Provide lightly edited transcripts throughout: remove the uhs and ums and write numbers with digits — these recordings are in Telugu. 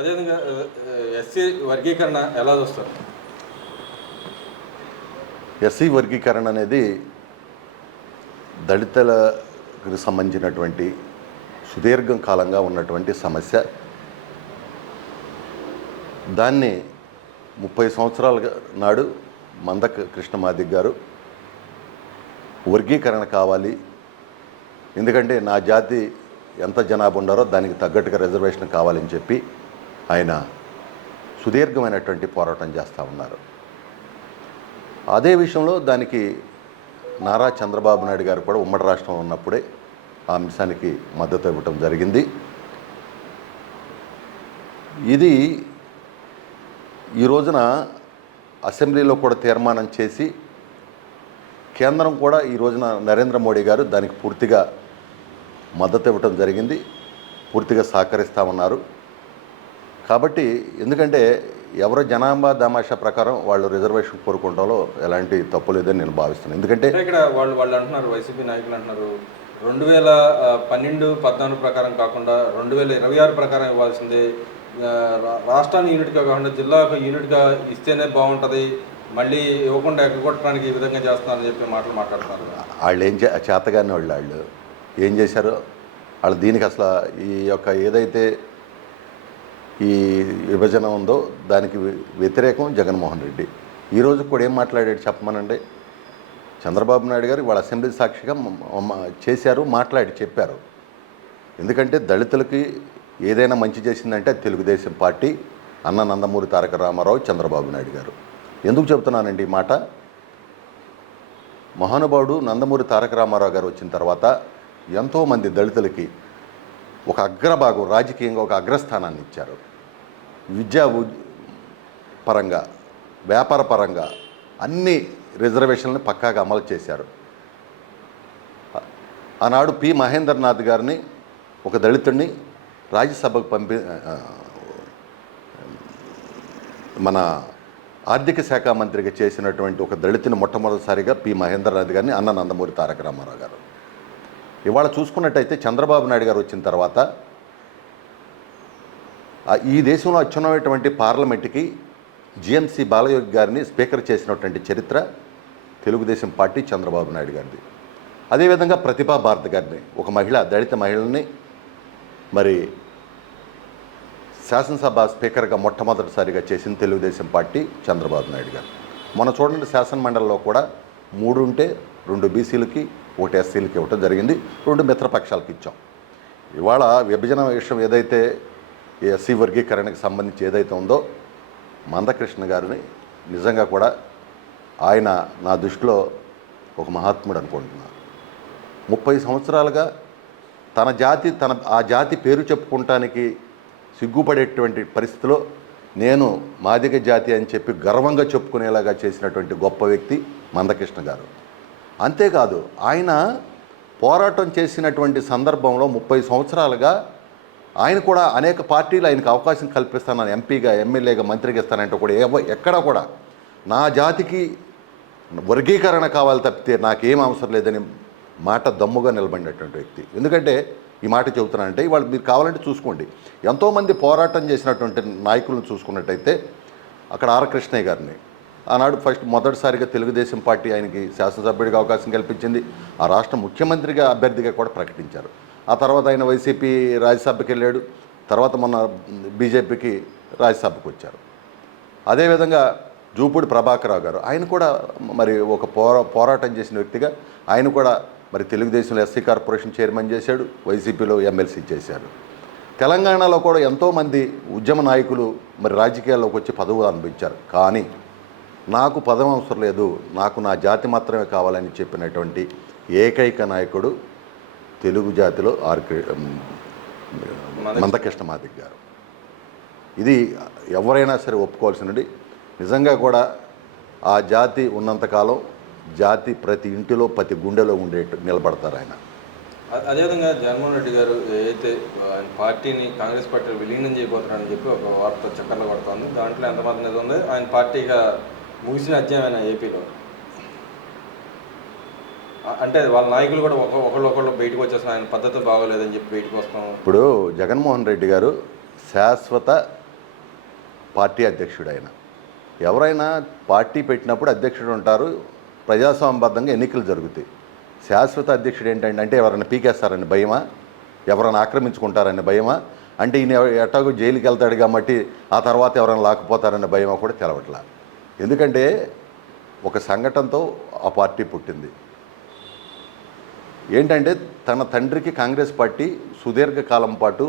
అదేవిధంగా ఎస్సీ వర్గీకరణ ఎలా చూస్తారు? ఎస్సీ వర్గీకరణ అనేది దళితులకు సంబంధించినటువంటి సుదీర్ఘం కాలంగా ఉన్నటువంటి సమస్య. దాన్ని 30 సంవత్సరాల నాడు మందక కృష్ణమాదిగ గారు వర్గీకరణ కావాలి, ఎందుకంటే నా జాతి ఎంత జనాభా ఉండారో దానికి తగ్గట్టుగా రిజర్వేషన్ కావాలని చెప్పి ఆయన సుదీర్ఘమైనటువంటి పోరాటం చేస్తూ ఉన్నారు. అదే విషయంలో దానికి నారా చంద్రబాబు నాయుడు గారు కూడా ఉమ్మడి రాష్ట్రంలో ఉన్నప్పుడే ఆ అంశానికి మద్దతు ఇవ్వటం జరిగింది. ఇది ఈ రోజున అసెంబ్లీలో కూడా తీర్మానం చేసి కేంద్రం కూడా ఈ రోజున నరేంద్ర మోడీ గారు దానికి పూర్తిగా మద్దతు ఇవ్వటం జరిగింది, పూర్తిగా సహకరిస్తామన్నారు. కాబట్టి ఎందుకంటే ఎవరో జనాభా దామాషా ప్రకారం వాళ్ళు రిజర్వేషన్ కోరుకోవడంలో ఎలాంటి తప్పు లేదని నేను భావిస్తున్నాను. ఎందుకంటే ఇక్కడ వాళ్ళు అంటున్నారు, వైసీపీ నాయకులు అంటున్నారు 2012-14 ప్రకారం కాకుండా 2026 ప్రకారం ఇవ్వాల్సిందే, రాష్ట్రాన్ని యూనిట్గా కాకుండా జిల్లాకు యూనిట్గా ఇస్తేనే బాగుంటుంది, మళ్ళీ ఇవ్వకుండా ఎగ్గొట్టడానికి ఈ విధంగా చేస్తున్నారని చెప్పి మాట్లాడుతున్నారు. వాళ్ళు చేతగాని వాళ్ళు ఏం చేశారో వాళ్ళు దీనికి అసలు ఈ యొక్క ఏదైతే ఈ విభజన ఉందో దానికి వ్యతిరేకం జగన్మోహన్ రెడ్డి. ఈరోజు కూడా ఏం మాట్లాడాడు చెప్పమనండి. చంద్రబాబు నాయుడు గారు వాళ్ళ అసెంబ్లీ సాక్షిగా చేశారు, చెప్పారు. ఎందుకంటే దళితులకి ఏదైనా మంచి చేసిందంటే తెలుగుదేశం పార్టీ, అన్న నందమూరి తారక రామారావు, చంద్రబాబు నాయుడు గారు. ఎందుకు చెబుతున్నానండి ఈ మాట? మహానుభావుడు నందమూరి తారక రామారావు గారు వచ్చిన తర్వాత ఎంతోమంది దళితులకి ఒక అగ్రభాగం రాజకీయంగా ఒక అగ్రస్థానాన్ని ఇచ్చారు. విద్యా పరంగా, వ్యాపార పరంగా అన్ని రిజర్వేషన్లను పక్కాగా అమలు చేశారు. ఆనాడు పి మహేంద్రనాథ్ గారిని ఒక దళితుడిని రాజ్యసభకు మన ఆర్థిక శాఖ మంత్రిగా చేసినటువంటి ఒక దళితుని మొట్టమొదటిసారిగా పి మహేంద్రనాథ్ గారిని అన్న నందమూరి తారక రామారావు గారు. ఇవాళ చూసుకున్నట్టయితే చంద్రబాబు నాయుడు గారు వచ్చిన తర్వాత ఈ దేశంలో అత్యున్నతమైనటువంటి పార్లమెంటుకి జిఎంసి బాలయోగి గారిని స్పీకర్ చేసినటువంటి చరిత్ర తెలుగుదేశం పార్టీ, చంద్రబాబు నాయుడు గారిది. అదేవిధంగా ప్రతిభా భారతి గారిని, ఒక మహిళ, దళిత మహిళని మరి శాసనసభ స్పీకర్గా మొట్టమొదటిసారిగా చేసింది తెలుగుదేశం పార్టీ, చంద్రబాబు నాయుడు గారు. మన చూడండి శాసన మండలిలో కూడా 3 ఉంటే 2 బీసీలకి, 1 ఎస్సీలకి ఇవ్వటం జరిగింది, 2 మిత్రపక్షాలకు ఇచ్చాం. ఇవాళ విభజన విషయం ఏదైతే ఎస్సీ వర్గీకరణకు సంబంధించి ఏదైతే ఉందో మందకృష్ణ గారిని నిజంగా కూడా ఆయన నా దృష్టిలో ఒక మహాత్ముడు అనుకుంటున్నాను. 30 సంవత్సరాలుగా ఆ జాతి పేరు చెప్పుకోవటానికి సిగ్గుపడేటువంటి పరిస్థితిలో నేను మాదిగ జాతి అని చెప్పి గర్వంగా చెప్పుకునేలాగా చేసినటువంటి గొప్ప వ్యక్తి మందకృష్ణ గారు. అంతేకాదు ఆయన పోరాటం చేసినటువంటి సందర్భంలో 30 సంవత్సరాలుగా ఆయన కూడా అనేక పార్టీలు ఆయనకు అవకాశం కల్పిస్తానని, ఎంపీగా, ఎమ్మెల్యేగా, మంత్రిగా ఇస్తానంటే కూడా ఎక్కడా కూడా నా జాతికి వర్గీకరణ కావాలి తప్పితే నాకేం అవసరం లేదని మాట దమ్ముగా నిలబడినటువంటి వ్యక్తి. ఎందుకంటే ఈ మాట చెబుతున్నానంటే ఇవాళ మీరు కావాలంటే చూసుకోండి, ఎంతోమంది పోరాటం చేసినటువంటి నాయకులను చూసుకున్నట్టయితే అక్కడ ఆర్ కృష్ణయ్య గారిని ఆనాడు మొదటిసారిగా తెలుగుదేశం పార్టీ ఆయనకి శాసనసభ్యుడిగా అవకాశం కల్పించింది, ఆ రాష్ట్ర ముఖ్యమంత్రిగా అభ్యర్థిగా కూడా ప్రకటించారు. ఆ తర్వాత ఆయన వైసీపీ రాజ్యసభకి వెళ్ళాడు, తర్వాత మొన్న బీజేపీకి రాజ్యసభకు వచ్చారు. అదేవిధంగా జూపూడి ప్రభాకరరావు గారు, ఆయన కూడా మరి ఒక పోరాటం చేసిన వ్యక్తిగా ఆయన కూడా మరి తెలుగుదేశంలో ఎస్సీ కార్పొరేషన్ చైర్మన్ చేశాడు, వైసీపీలో ఎమ్మెల్సీ చేశాడు. తెలంగాణలో కూడా ఎంతోమంది ఉద్యమ నాయకులు మరి రాజకీయాల్లోకి వచ్చి పదవులు అనుభవించారు. కానీ నాకు పదవి అవసరం లేదు, నాకు నా జాతి మాత్రమే కావాలని చెప్పినటువంటి ఏకైక నాయకుడు తెలుగు జాతిలో మందకృష్ణమాదిగ గారు. ఇది ఎవరైనా సరే ఒప్పుకోవాల్సినది. నిజంగా కూడా ఆ జాతి ఉన్నంతకాలం జాతి ప్రతి ఇంటిలో, ప్రతి గుండెలో నిలబడతారు ఆయన. అదేవిధంగా జగన్మోహన్ రెడ్డి గారు ఏదైతే ఆయన పార్టీని కాంగ్రెస్ పార్టీలో విలీనం చేయబోతున్నారని చెప్పి ఒక వార్త చక్కర్లు పడుతోంది. దాంట్లో ఎంతమంది నిజం ఉంది? ఆయన పార్టీగా ముగిసిన అధ్యాయం ఏపీలో అంటే వాళ్ళ నాయకులు కూడా ఒకళ్ళు బయటకు వచ్చేసిన ఆయన పద్ధతి బాగోలేదని చెప్పి బయటకు వస్తాం. ఇప్పుడు జగన్మోహన్ రెడ్డి గారు శాశ్వత పార్టీ అధ్యక్షుడు ఆయన. ఎవరైనా పార్టీ పెట్టినప్పుడు అధ్యక్షుడు ఉంటారు, ప్రజాస్వామ్యబద్ధంగా ఎన్నికలు జరుగుతాయి. శాశ్వత అధ్యక్షుడు ఏంటంటే అంటే ఎవరైనా పీకేస్తారని భయమా, ఎవరైనా ఆక్రమించుకుంటారని భయమా, అంటే ఈయన ఎట్టాగో జైలుకి వెళ్తాడు కాబట్టి ఆ తర్వాత ఎవరైనా లాక్కుపోతారనే భయమా కూడా తెలవట్లా. ఎందుకంటే ఒక సంఘటనతో ఆ పార్టీ పుట్టింది. ఏంటంటే తన తండ్రికి కాంగ్రెస్ పార్టీ సుదీర్ఘకాలం పాటు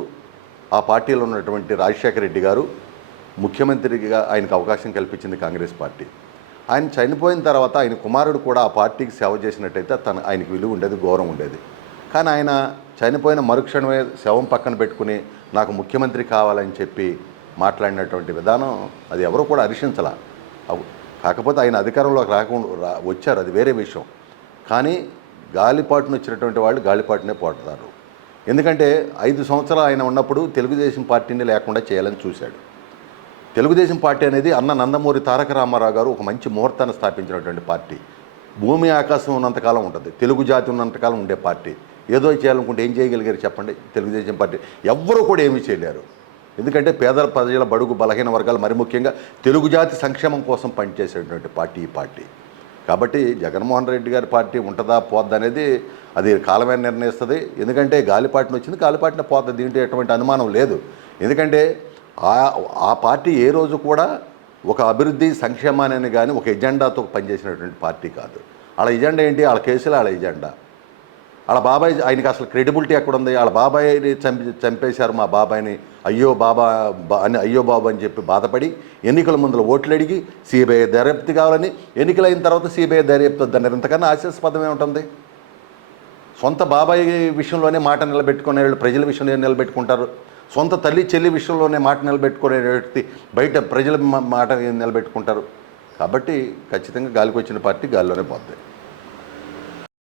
ఆ పార్టీలో ఉన్నటువంటి రాజశేఖర రెడ్డి గారు ముఖ్యమంత్రిగా ఆయనకు అవకాశం కల్పించింది కాంగ్రెస్ పార్టీ. ఆయన చనిపోయిన తర్వాత ఆయన కుమారుడు కూడా ఆ పార్టీకి సేవ చేసినట్టయితే ఆయనకు విలువ ఉండేది, గౌరవం ఉండేది. కానీ ఆయన చనిపోయిన మరుక్షణమే శవం పక్కన పెట్టుకుని నాకు ముఖ్యమంత్రి కావాలని చెప్పి మాట్లాడినటువంటి విధానం అది ఎవరూ కూడా హర్షించలా. కాకపోతే ఆయన అధికారంలోకి వచ్చారు, అది వేరే విషయం. కానీ గాలిపాటును వచ్చినటువంటి వాళ్ళు గాలిపాటునే పోటుతారు. ఎందుకంటే 5 సంవత్సరాలు ఆయన ఉన్నప్పుడు తెలుగుదేశం పార్టీని లేకుండా చేయాలని చూశాడు. తెలుగుదేశం పార్టీ అనేది అన్న నందమూరి తారక రామారావు గారు ఒక మంచి ముహూర్తాన్ని స్థాపించినటువంటి పార్టీ. భూమి ఆకాశం ఉన్నంతకాలం ఉంటుంది, తెలుగు జాతి ఉన్నంతకాలం ఉండే పార్టీ. ఏదో చేయాలనుకుంటే ఏం చేయగలిగారు చెప్పండి? తెలుగుదేశం పార్టీ ఎవ్వరూ కూడా ఏమీ చేయలేరు. ఎందుకంటే పేదల ప్రజల బడుగు బలహీన వర్గాలు మరి ముఖ్యంగా తెలుగు జాతి సంక్షేమం కోసం పనిచేసేటువంటి పార్టీ ఈ పార్టీ. కాబట్టి జగన్మోహన్ రెడ్డి గారి పార్టీ ఉంటుందా పోద్దా అనేది అది కాలమే నిర్ణయిస్తుంది. ఎందుకంటే గాలిపాటిని వచ్చింది, గాలిపాటిన పోద్ది, దీంట్లో ఎటువంటి అనుమానం లేదు. ఎందుకంటే ఆ పార్టీ ఏ రోజు కూడా ఒక అభివృద్ధి సంక్షేమాన్ని కానీ ఒక ఎజెండాతో పనిచేసినటువంటి పార్టీ కాదు. వాళ్ళ ఎజెండా ఏంటి? వాళ్ళ కేసులు వాళ్ళ ఎజెండా. వాళ్ళ బాబాయ్ ఆయనకి అసలు క్రెడిబిలిటీ ఎక్కడుంది? వాళ్ళ బాబాయిని చంపేశారు, మా బాబాయిని అయ్యో బాబు అని చెప్పి బాధపడి ఎన్నికల ముందులో ఓట్లు అడిగి సిబిఐ దర్యాప్తు కావాలని ఎన్నికలైన తర్వాత సిబిఐ దర్యాప్తు వద్దన్నారు. ఇంతకన్నా హాస్యాస్పదం ఏముంటుంది? సొంత బాబాయ్ విషయంలోనే మాట నిలబెట్టుకునే వాళ్ళు ప్రజల విషయంలో నిలబెట్టుకుంటారు. సొంత తల్లి చెల్లి విషయంలోనే మాట నిలబెట్టుకునే వ్యక్తి బయట ప్రజల మాట నిలబెట్టుకుంటారు. కాబట్టి ఖచ్చితంగా గాలికి వచ్చిన పార్టీ గాలిలోనే పోద్ది.